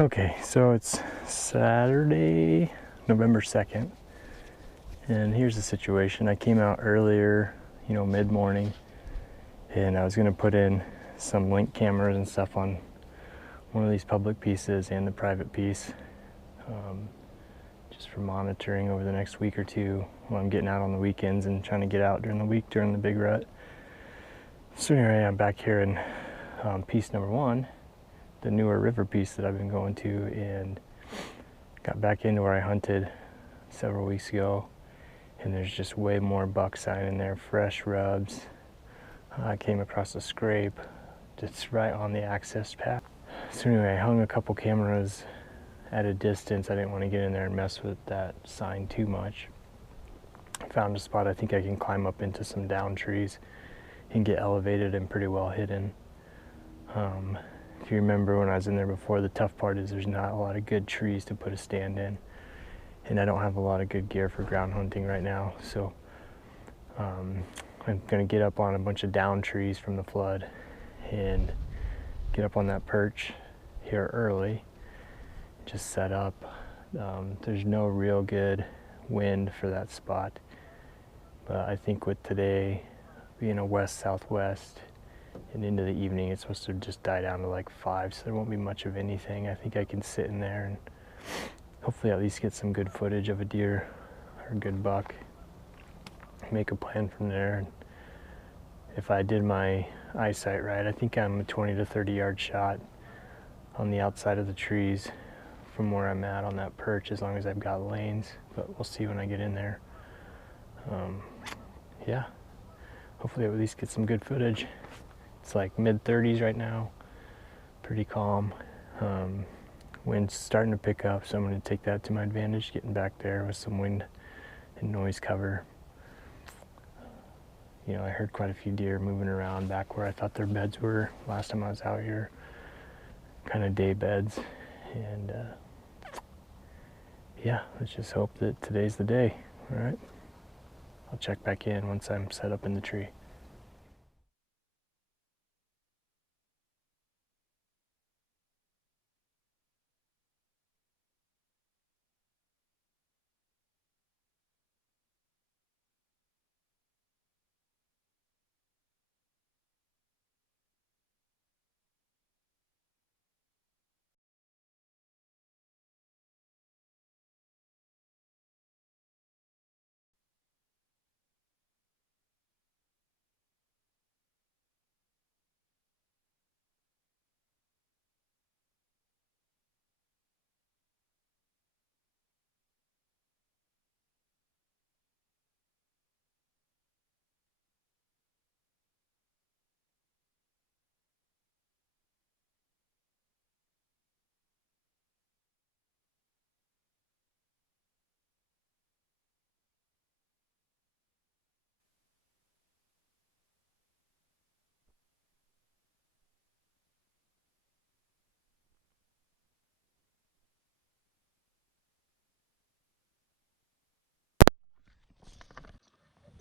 Okay, so it's Saturday, November 2nd, and here's the situation. I came out earlier, mid-morning, and I was going to put in some link cameras and stuff on one of these public pieces and the private piece, just for monitoring over the next week or two while I'm getting out on the weekends and trying to get out during the week during the big rut. So anyway, I'm back here in piece number 1, the newer river piece that I've been going to, and got back into where I hunted several weeks ago, and there's just way more buck sign in there, fresh rubs. I came across a scrape just right on the access path. So anyway, I hung a couple cameras at a distance. I didn't want to get in there and mess with that sign too much. I found a spot I think I can climb up into some down trees and get elevated and pretty well hidden. If you remember when I was in there before, the tough part is there's not a lot of good trees to put a stand in, and I don't have a lot of good gear for ground hunting right now, so I'm going to get up on a bunch of down trees from the flood and get up on that perch here early, just set up. There's no real good wind for that spot, but I think with today being a west-southwest and into the evening, it's supposed to just die down to like 5, so there won't be much of anything. I think I can sit in there and hopefully at least get some good footage of a deer or a good buck, make a plan from there. And if I did my eyesight right, I think I'm a 20 to 30 yard shot on the outside of the trees from where I'm at on that perch, as long as I've got lanes, but we'll see when I get in there. Yeah, hopefully I'll at least get some good footage. It's like mid-30s right now, pretty calm. Wind's starting to pick up, so I'm going to take that to my advantage, getting back there with some wind and noise cover. I heard quite a few deer moving around back where I thought their beds were last time I was out here, kind of day beds. And yeah, let's just hope that today's the day. All right, I'll check back in once I'm set up in the tree.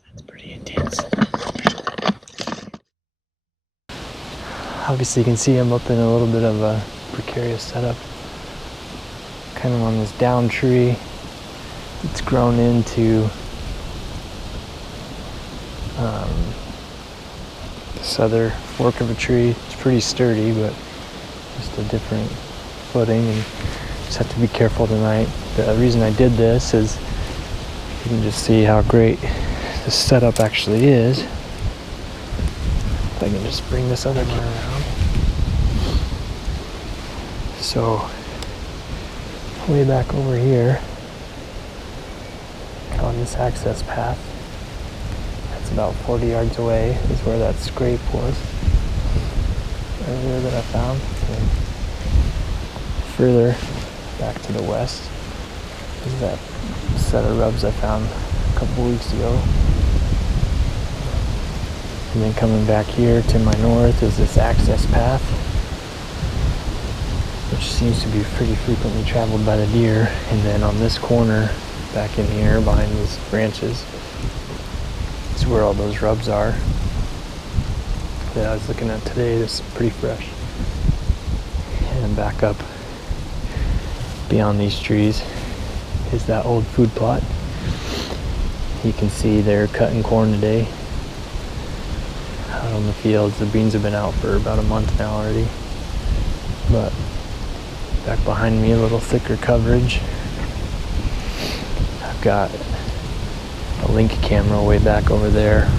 That's pretty intense. Obviously you can see I'm up in a little bit of a precarious setup, kind of on this down tree. It's grown into this other fork of a tree. It's pretty sturdy, but just a different footing, and just have to be careful tonight. The reason I did this is you can just see how great this setup actually is. If I can just bring this other one around. So way back over here on this access path, that's about 40 yards away, is where that scrape was earlier that I found. And further back to the west is that set of rubs I found a couple weeks ago. And then coming back here to my north is this access path, which seems to be pretty frequently traveled by the deer. And then on this corner, back in here behind these branches, is where all those rubs are that I was looking at today. This is pretty fresh. And back up beyond these trees is that old food plot. You can see they're cutting corn today out on the fields. The beans have been out for about a month now already. But back behind me, a little thicker coverage. I've got a link camera way back over there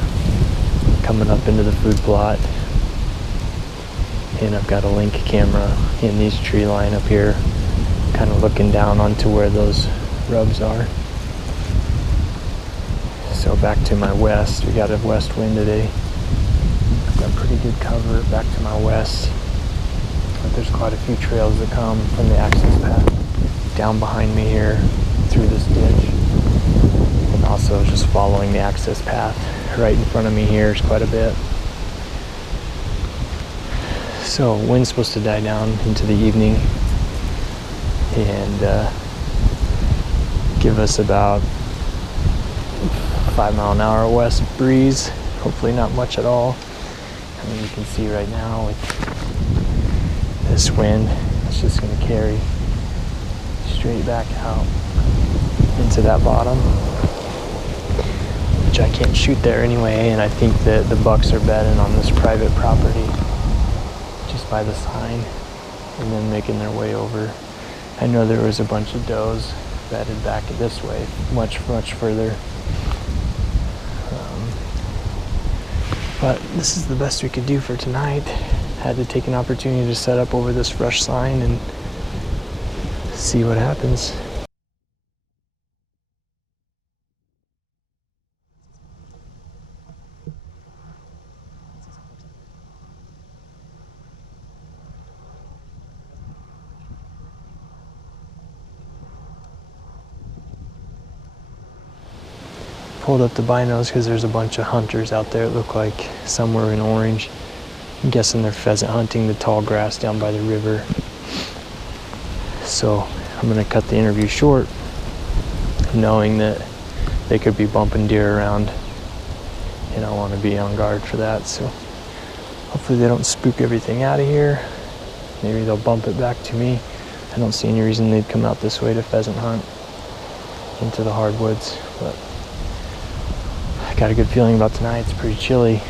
coming up into the food plot. And I've got a link camera in these tree line up here, kind of looking down onto where those rubs are. So back to my west, we got a west wind today. I've got pretty good cover back to my west. But there's quite a few trails that come from the access path down behind me here through this ditch. And also just following the access path right in front of me here is quite a bit. So wind's supposed to die down into the evening and give us about 5-mile-an-hour west breeze. Hopefully not much at all. I mean, you can see right now with this wind, it's just going to carry straight back out into that bottom, which I can't shoot there anyway. And I think that the bucks are bedding on this private property just by the sign and then making their way over. I know there was a bunch of does bedded back this way, much further. But this is the best we could do for tonight. Had to take an opportunity to set up over this fresh sign and see what happens. Pulled up the binos because there's a bunch of hunters out there. It looked like some were in orange. I'm guessing they're pheasant hunting the tall grass down by the river. So I'm gonna cut the interview short, knowing that they could be bumping deer around and I want to be on guard for that. So hopefully they don't spook everything out of here. Maybe they'll bump it back to me. I don't see any reason they'd come out this way to pheasant hunt into the hardwoods, but I got a good feeling about tonight. It's pretty chilly.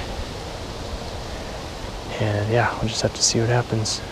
And yeah, we'll just have to see what happens.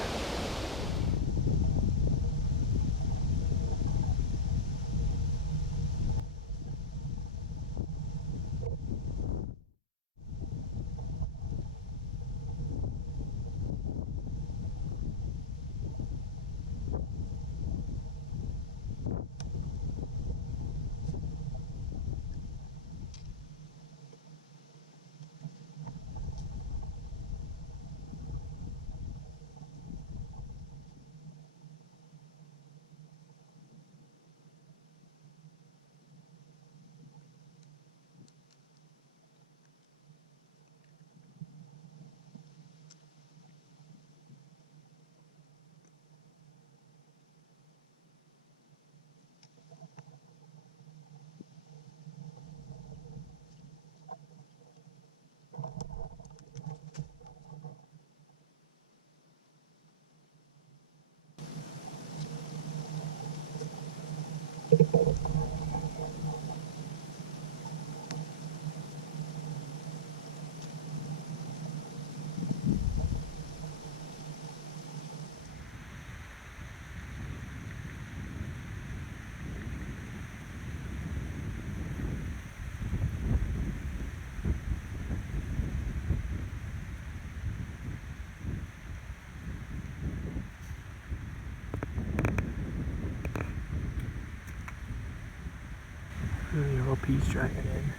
Really hope he's driving in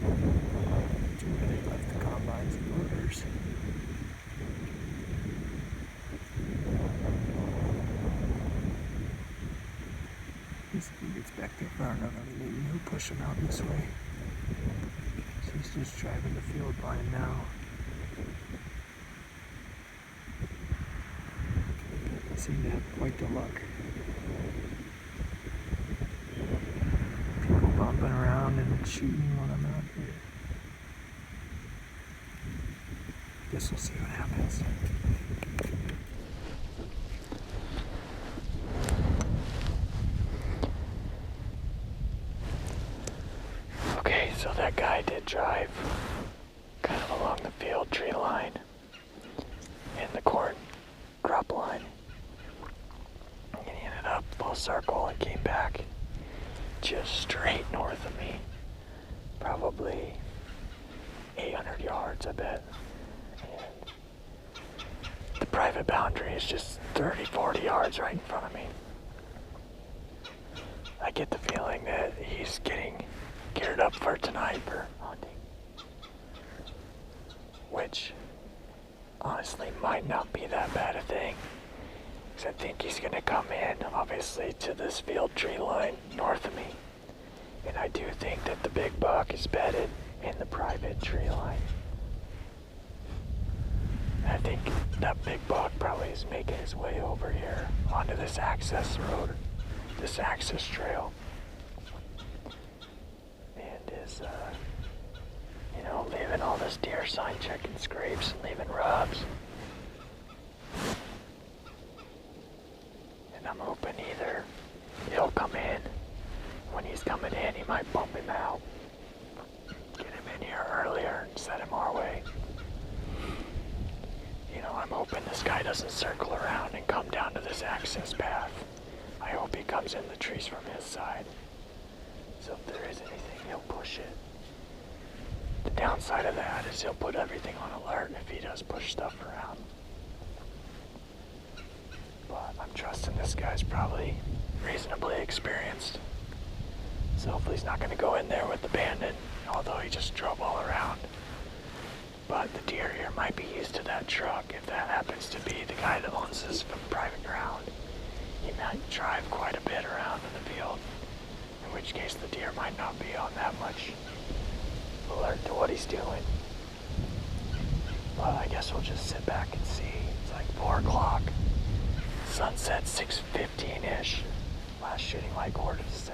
to where they left the combines and loaders. If he gets back there far enough, maybe he'll push him out this way. So he's just driving the field line now. Seem to have quite the luck. People bumping around and shooting when I'm out here. Guess we'll see what happens. So that guy did drive kind of along the field tree line and the corn crop line. And he ended up full circle and came back just straight north of me. Probably 800 yards, I bet. And the private boundary is just 30, 40 yards right in front of me. I get the feeling that he's getting geared up for tonight for hunting, which honestly might not be that bad a thing, because I think he's going to come in, obviously, to this field tree line north of me, and I do think that the big buck is bedded in the private tree line. And I think that big buck probably is making his way over here onto this access road, this access trail, and is, leaving all this deer sign checking scrapes and leaving rubs. And I'm hoping either he'll come in. When he's coming in, he might bump him out, get him in here earlier and set him our way. I'm hoping this guy doesn't circle around and come down to this access path. I hope he comes in the trees from his side. So if there is anything, he'll push it. The downside of that is he'll put everything on alert if he does push stuff around. But I'm trusting this guy's probably reasonably experienced. So hopefully he's not going to go in there with the bandit, although he just drove all around. But the deer here might be used to that truck if that happens to be the guy that owns this from private ground. He might drive quite a bit around in the field, in which case the deer might not be on that much alert to what he's doing. But I guess we'll just sit back and see. It's like 4 o'clock. Sunset 6:15-ish. Last shooting light 6:45.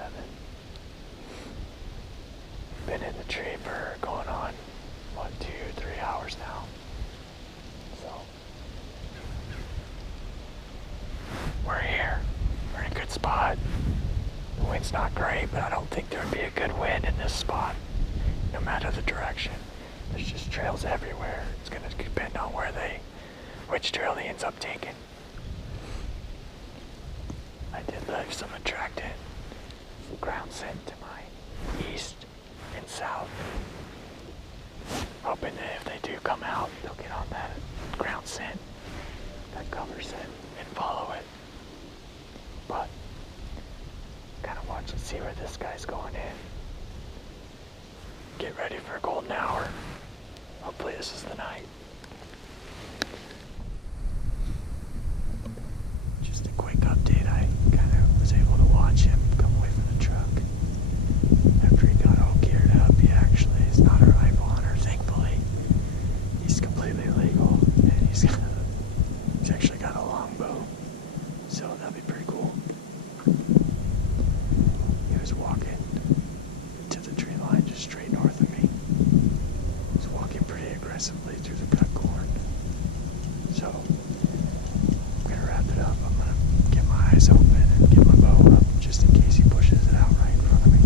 Been in the tree for going on 1, 2, 3 hours now. So we're here. We're in a good spot. The wind's not great, but I don't think there would be a good wind in this spot, no matter the direction. There's just trails everywhere. It's going to depend on which trail he ends up taking. I did leave some attractant ground scent to my east and south, hoping that if they do come out, they'll get on that ground scent, that cover scent, and follow it. But kind of watch and see where this guy's going in. Get ready for a golden hour. Hopefully this is the night. Just a quick update. I kind of was able to watch him come away from the truck. After he got all geared up, he actually is not a rifle hunter, thankfully. He's completely legal, and he's actually got a longbow, so that'd be pretty cool. He was walking to the tree line just straight north of me. He was walking pretty aggressively through the cut corn. So I'm gonna wrap it up. I'm gonna get my eyes open and get my bow up just in case he pushes it out right in front of me.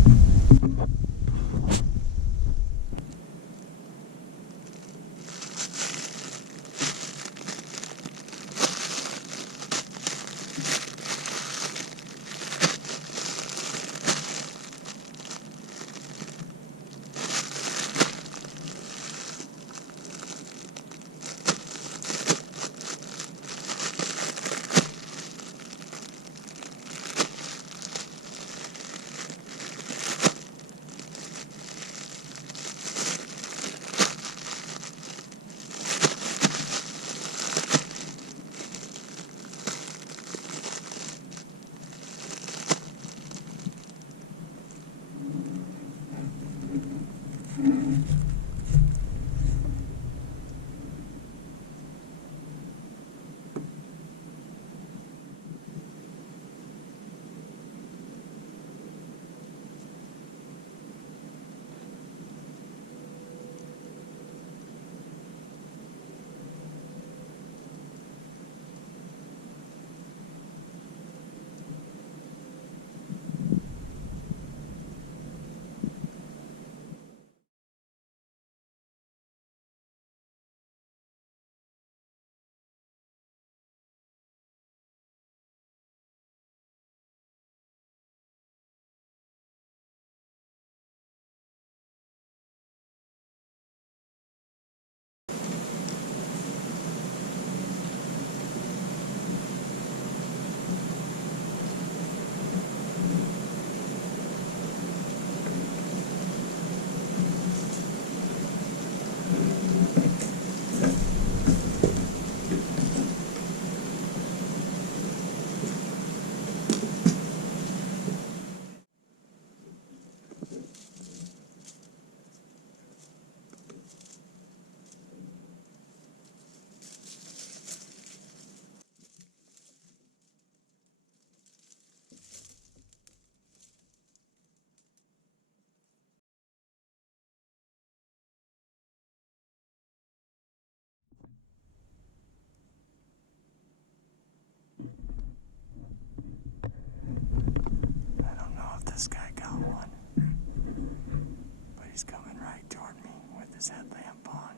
his headlamp on.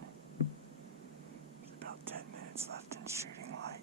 There's about 10 minutes left in shooting light.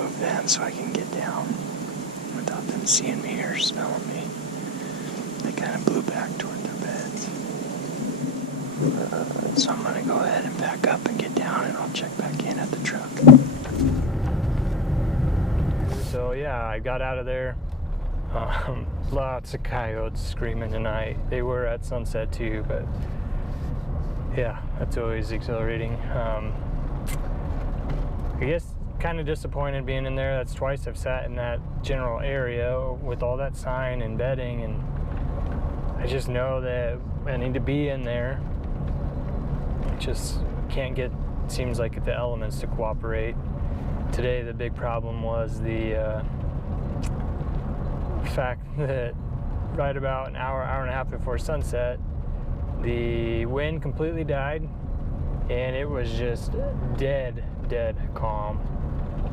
move them so I can get down without them seeing me or smelling me. They kind of blew back toward their beds. So I'm going to go ahead and back up and get down, and I'll check back in at the truck. So yeah, I got out of there. Lots of coyotes screaming tonight. They were at sunset too, but yeah, that's always exhilarating. I guess kind of disappointed being in there. That's twice I've sat in that general area with all that sign and bedding, and I just know that I need to be in there. Just can't get, seems like, the elements to cooperate. Today the big problem was the fact that right about an hour and a half before sunset, the wind completely died and it was just dead calm.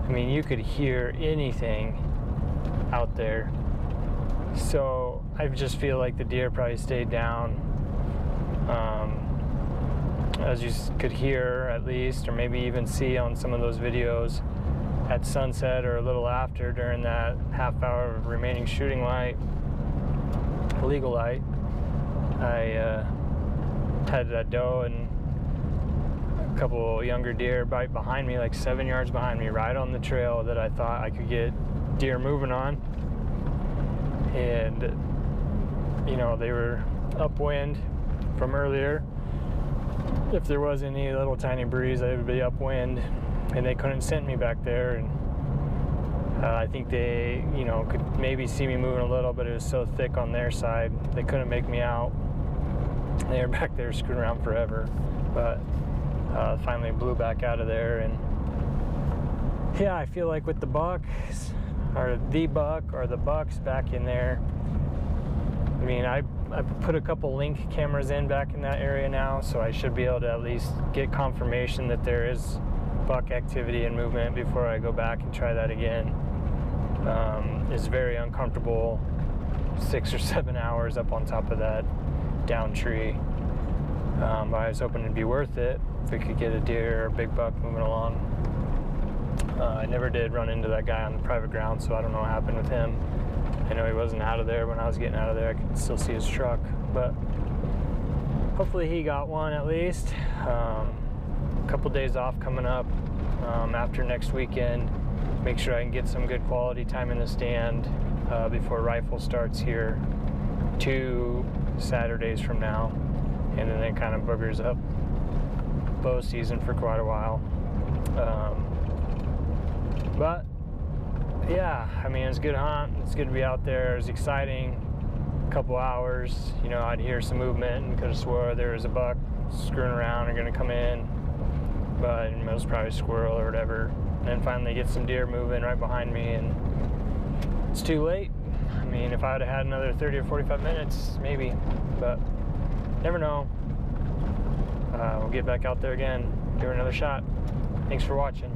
I mean, you could hear anything out there. So I just feel like the deer probably stayed down, as you could hear at least, or maybe even see on some of those videos at sunset or a little after during that half hour of remaining shooting light, legal light. I had a doe and a couple younger deer right behind me, like 7 yards behind me, right on the trail that I thought I could get deer moving on. And you know, they were upwind from earlier. If there was any little tiny breeze, they would be upwind, and they couldn't scent me back there. And I think they, you know, could maybe see me moving a little, but it was so thick on their side they couldn't make me out. They were back there screwing around forever, but finally blew back out of there. And yeah, I feel like with the bucks, or the bucks back in there, I mean, I put a couple link cameras in back in that area now, so I should be able to at least get confirmation that there is buck activity and movement before I go back and try that again. It's very uncomfortable, 6 or 7 hours up on top of that down tree. But I was hoping it'd be worth it if we could get a deer or a big buck moving along. I never did run into that guy on the private ground, so I don't know what happened with him. I know he wasn't out of there when I was getting out of there. I could still see his truck, but hopefully he got one at least. A couple days off coming up after next weekend. Make sure I can get some good quality time in the stand before rifle starts here 2 Saturdays from now, and then it kind of boogers up bow season for quite a while. But yeah, I mean, it's a good hunt. It's good to be out there. It was exciting. A couple hours, you know, I'd hear some movement and could have swore there was a buck screwing around or gonna come in, but it was probably a squirrel or whatever. And then finally get some deer moving right behind me, and it's too late. I mean, if I would have had another 30 or 45 minutes, maybe, but never know. We'll get back out there again, do another shot. Thanks for watching.